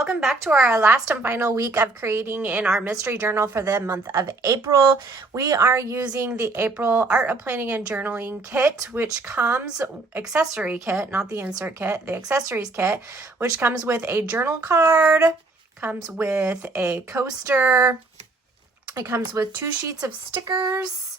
Welcome back to our last and final week of creating in our mystery journal for the month of April. We are using the April Art of Planning and Journaling kit, which comes, accessory kit, not the insert kit, the accessories kit, which comes with a journal card, comes with a coaster, it comes with 2 sheets of stickers,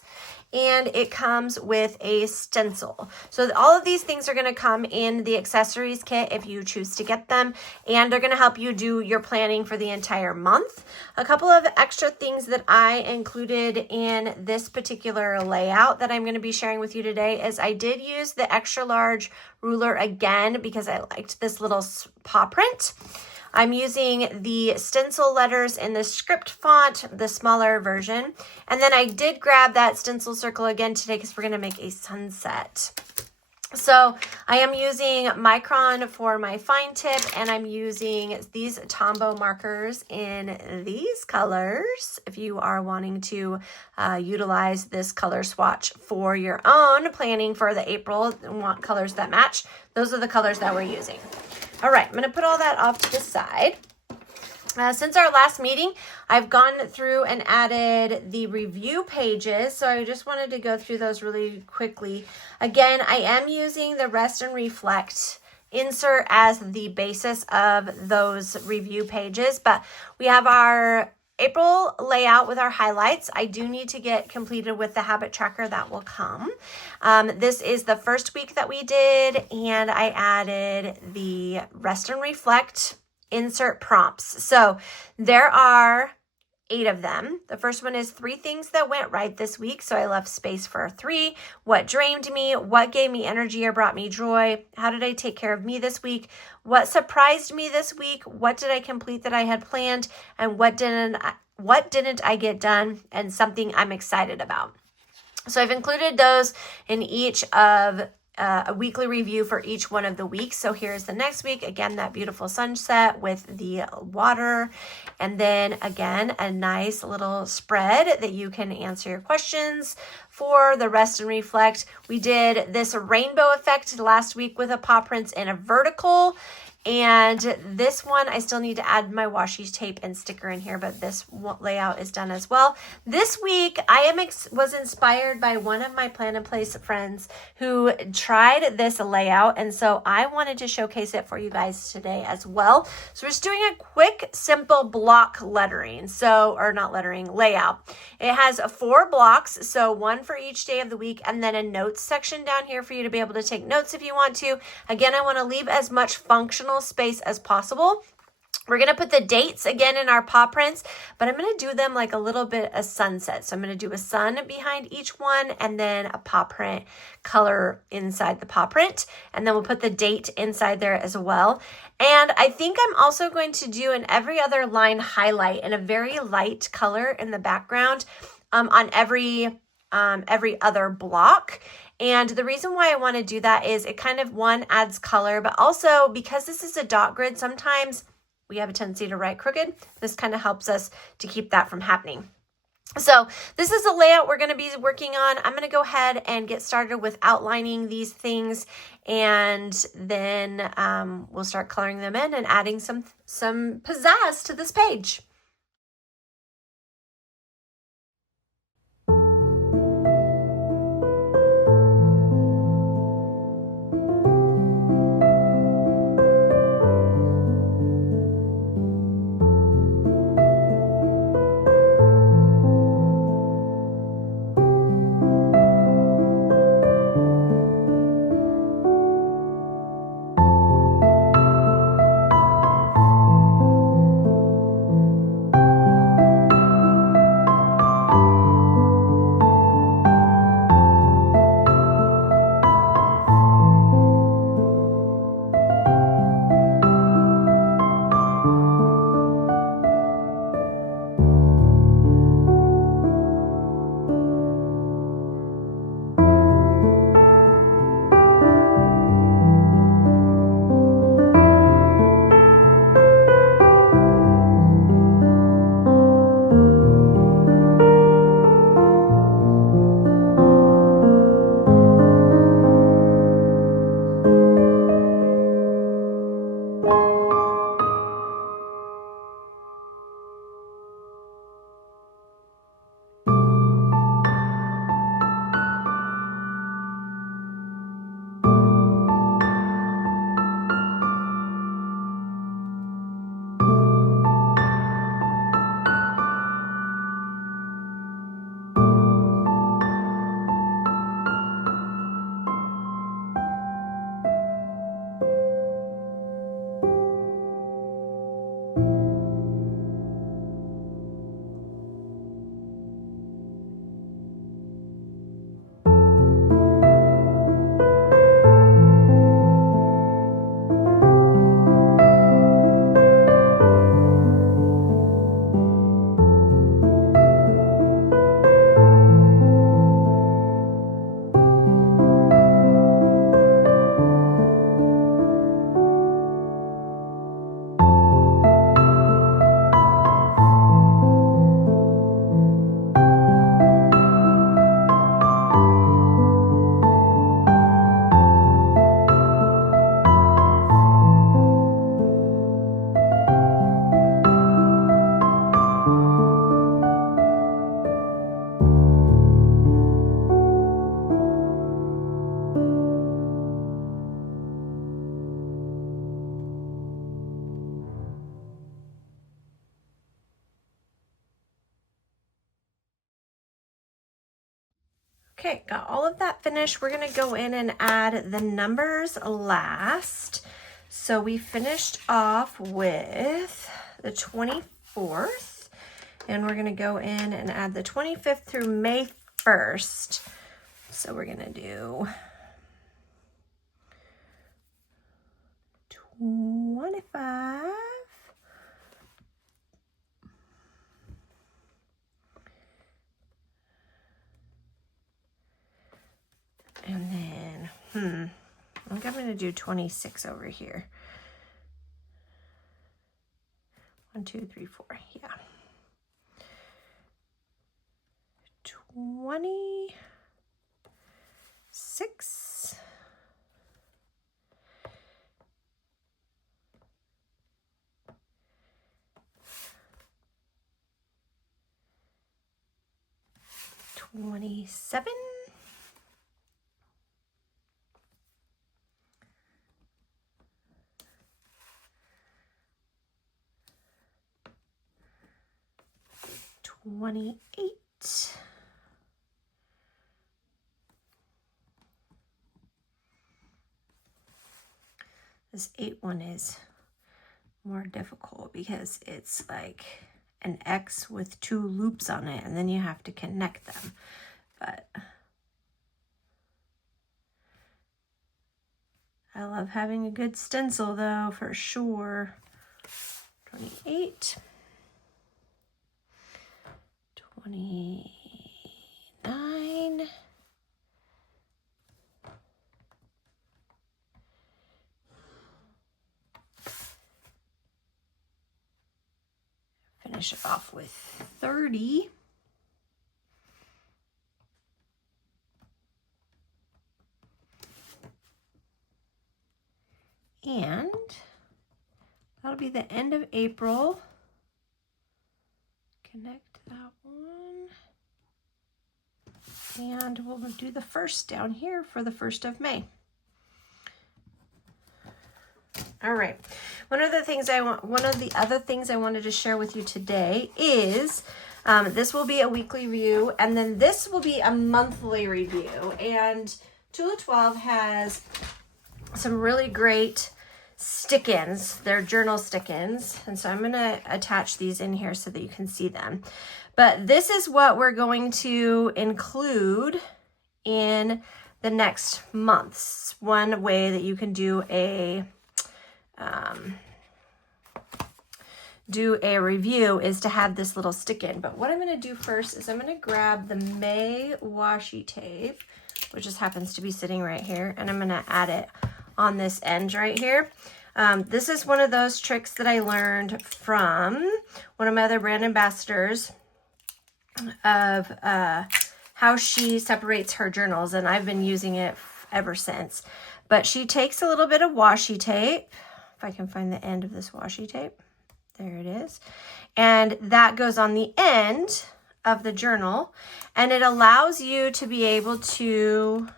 and it comes with a stencil. So all of these things are going to come in the accessories kit if you choose to get them, and they're going to help you do your planning for the entire month. A couple of extra things that I included in this particular layout that I'm going to be sharing with you today is I did use the extra large ruler again because I liked this little paw print. I'm using the stencil letters in the script font, the smaller version. And then I did grab that stencil circle again today because we're going to make a sunset. So I am using Micron for my fine tip, and I'm using these Tombow markers in these colors if you are wanting to utilize this color swatch for your own planning for the April and want colors that match. Those are the colors that we're using. All right, I'm going to put all that off to the side. Since our last meeting, I've gone through and added the review pages, so I just wanted to go through those really quickly. Again, I am using the Rest and Reflect insert as the basis of those review pages, but we have our April layout with our highlights. I do need to get completed with the habit tracker that will come. This is the first week that we did, and I added the Rest and Reflect insert prompts. So there are 8 of them. The first one is 3 things that went right this week. So I left space for 3. What drained me? What gave me energy or brought me joy? How did I take care of me this week? What surprised me this week? What did I complete that I had planned? And what didn't I get done? And something I'm excited about. So I've included those in each of a weekly review for each one of the weeks. So here's the next week. Again, that beautiful sunset with the water. And then again, a nice little spread that you can answer your questions for the Rest and Reflect. We did this rainbow effect last week with a paw prints in a vertical. And this one, I still need to add my washi tape and sticker in here, but this layout is done as well. This week, I was inspired by one of my Plan and Place friends who tried this layout, and so I wanted to showcase it for you guys today as well. So we're just doing a quick, simple block lettering, layout. It has 4 blocks, so 1 for each day of the week, and then a notes section down here for you to be able to take notes if you want to. Again, I want to leave as much functional space as possible. We're going to put the dates again in our paw prints, but I'm going to do them like a little bit a sunset. So I'm going to do a sun behind each one and then a paw print color inside the paw print. And then we'll put the date inside there as well. And I think I'm also going to do an every other line highlight in a very light color in the background on every other block. And the reason why I want to do that is it kind of, one, adds color, but also because this is a dot grid, sometimes we have a tendency to write crooked. This kind of helps us to keep that from happening. So this is a layout we're going to be working on. I'm going to go ahead and get started with outlining these things, and then we'll start coloring them in and adding some pizzazz to this page. Okay, got all of that finished. We're gonna go in and add the numbers last. So we finished off with the 24th, and we're gonna go in and add the 25th through May 1st. So we're gonna do 25. And then, I think I'm going to do 26 over here. 1, 2, 3, 4, yeah. 26. $27. 28. This 8 one is more difficult because it's like an X with 2 loops on it, and then you have to connect them. But I love having a good stencil though, for sure. 28. 29. Finish it off with 30. And that'll be the end of April. Connect that one. And we'll do the 1st down here for the 1st of May. All right. One of the other things I wanted to share with you today is this will be a weekly review, and then this will be a monthly review. And Tula 12 has some really great stick-ins. They're journal stick-ins, and so I'm going to attach these in here so that you can see them. But this is what we're going to include in the next months. One way that you can do a review is to have this little stick-in. But what I'm going to do first is I'm going to grab the May washi tape, which just happens to be sitting right here, and I'm going to add it on this end right here. This is one of those tricks that I learned from one of my other brand ambassadors of how she separates her journals, and I've been using it ever since. But she takes a little bit of washi tape, if I can find the end of this washi tape. There it is. And that goes on the end of the journal, and it allows you to be able to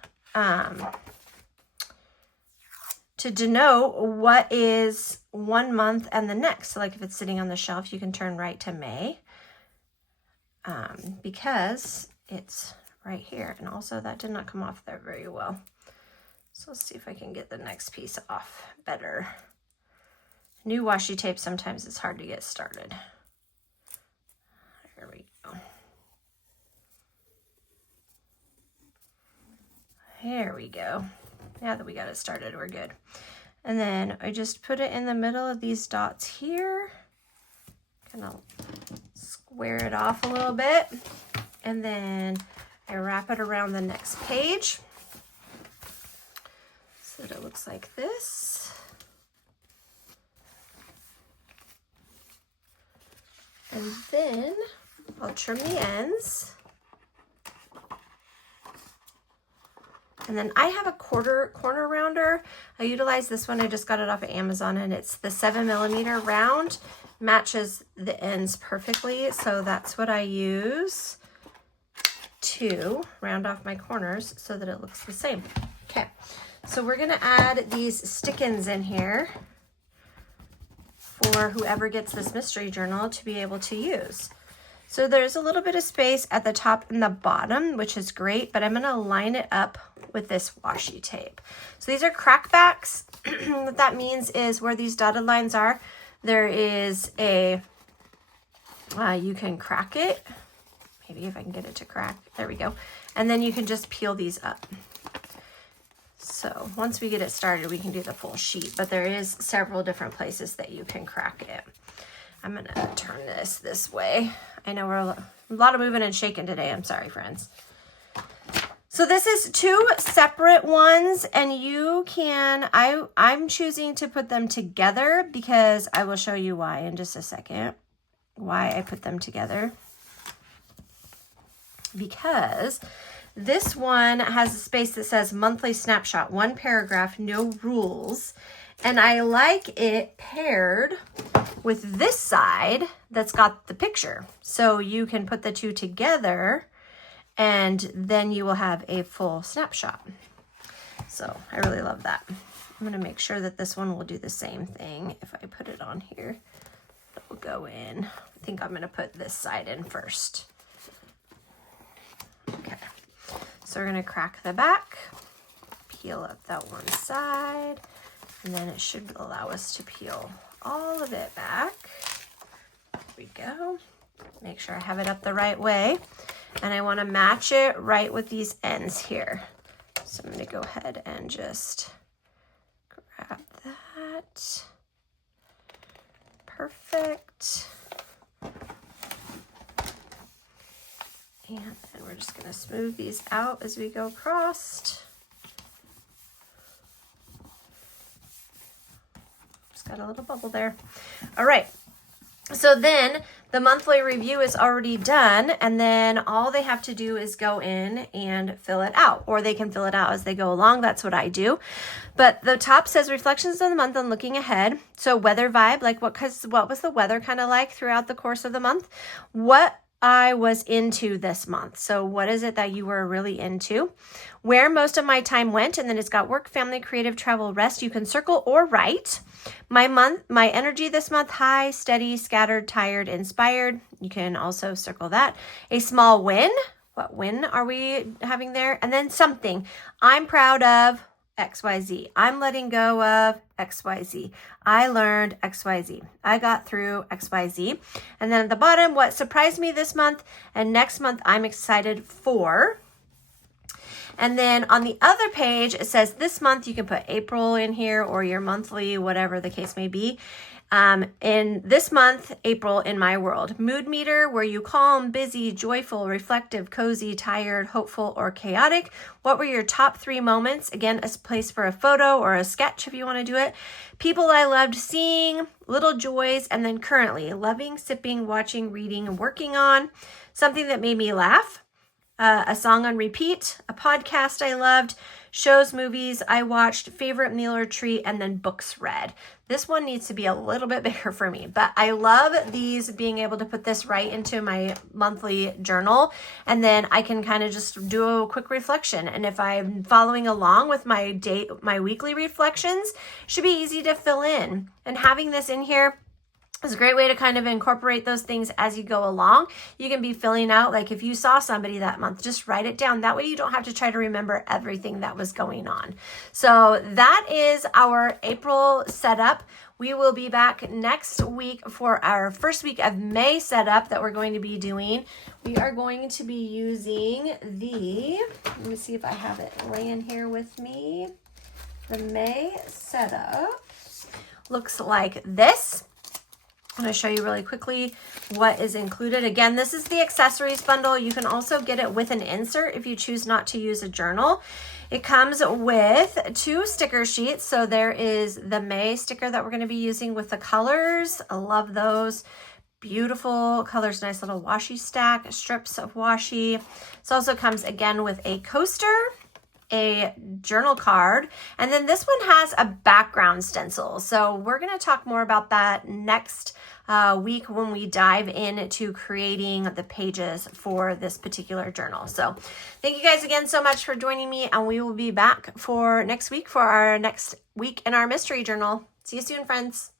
denote what is one month and the next. So like if it's sitting on the shelf, you can turn right to May because it's right here. And also that did not come off there very well. So let's see if I can get the next piece off better. New washi tape, sometimes it's hard to get started. There we go. There we go. Now that we got it started, we're good. And then I just put it in the middle of these dots here. Kind of square it off a little bit. And then I wrap it around the next page so that it looks like this. And then I'll trim the ends. And then I have a corner rounder. I utilize this one. I just got it off of Amazon, and it's the 7mm round. Matches the ends perfectly. So that's what I use to round off my corners so that it looks the same. Okay, so we're gonna add these stick-ins in here for whoever gets this mystery journal to be able to use. So there's a little bit of space at the top and the bottom, which is great, but I'm going to line it up with this washi tape. So these are crackbacks. What that means is where these dotted lines are, there is a, you can crack it. Maybe if I can get it to crack. There we go. And then you can just peel these up. So once we get it started, we can do the full sheet, but there is several different places that you can crack it. I'm going to turn this way. I know we're a lot of moving and shaking today. I'm sorry, friends. So this is 2 separate ones, and you can, I'm choosing to put them together because I will show you why in just a second, why I put them together. Because this one has a space that says monthly snapshot, 1 paragraph, no rules. And I like it paired with this side that's got the picture. So you can put the 2 together and then you will have a full snapshot. So I really love that. I'm gonna make sure that this one will do the same thing. If I put it on here, it will go in. I think I'm gonna put this side in first. Okay, so we're gonna crack the back, peel up that one side, and then it should allow us to peel all of it back. There we go. Make sure I have it up the right way. And I want to match it right with these ends here. So I'm going to go ahead and just grab that. Perfect. And then we're just going to smooth these out as we go across. Got a little bubble there. All right. So then the monthly review is already done, and then all they have to do is go in and fill it out, or they can fill it out as they go along. That's what I do. But the top says reflections of the month and looking ahead. So weather vibe, like what was the weather kind of like throughout the course of the month? What I was into this month. So what is it that you were really into? Where most of my time went, and then it's got work, family, creative, travel, rest. You can circle or write. My energy this month, high, steady, scattered, tired, inspired. You can also circle that. A small win. What win are we having there? And then something I'm proud of, XYZ. I'm letting go of XYZ. I learned XYZ. I got through XYZ. And then at the bottom, what surprised me this month and next month I'm excited for. And then on the other page, it says this month, you can put April in here or your monthly, whatever the case may be. In this month, April in my world. Mood meter, were you calm, busy, joyful, reflective, cozy, tired, hopeful, or chaotic? What were your top 3 moments? Again, a place for a photo or a sketch if you want to do it. People I loved seeing, little joys, and then currently loving, sipping, watching, reading, and working on. Something that made me laugh. A song on repeat, a podcast I loved, shows, movies I watched, favorite meal or treat, and then books read. This one needs to be a little bit bigger for me, but I love these, being able to put this right into my monthly journal, and then I can kind of just do a quick reflection. And if I'm following along with my weekly reflections, it should be easy to fill in. And having this in here is a great way to kind of incorporate those things as you go along. You can be filling out, like if you saw somebody that month, just write it down. That way you don't have to try to remember everything that was going on. So that is our April setup. We will be back next week for our first week of May setup that we're going to be doing. We are going to be using let me see if I have it laying here with me. The May setup looks like this. I'm going to show you really quickly what is included. Again, this is the accessories bundle. You can also get it with an insert if you choose not to use a journal. It comes with 2 sticker sheets. So there is the May sticker that we're going to be using with the colors. I love those. Beautiful colors, nice little washi stack, strips of washi. This also comes again with a coaster, a journal card, and then this one has a background stencil. So we're going to talk more about that next week when we dive into creating the pages for this particular journal. So thank you guys again so much for joining me, and we will be back for next week for our next week in our mystery journal. See you soon, friends.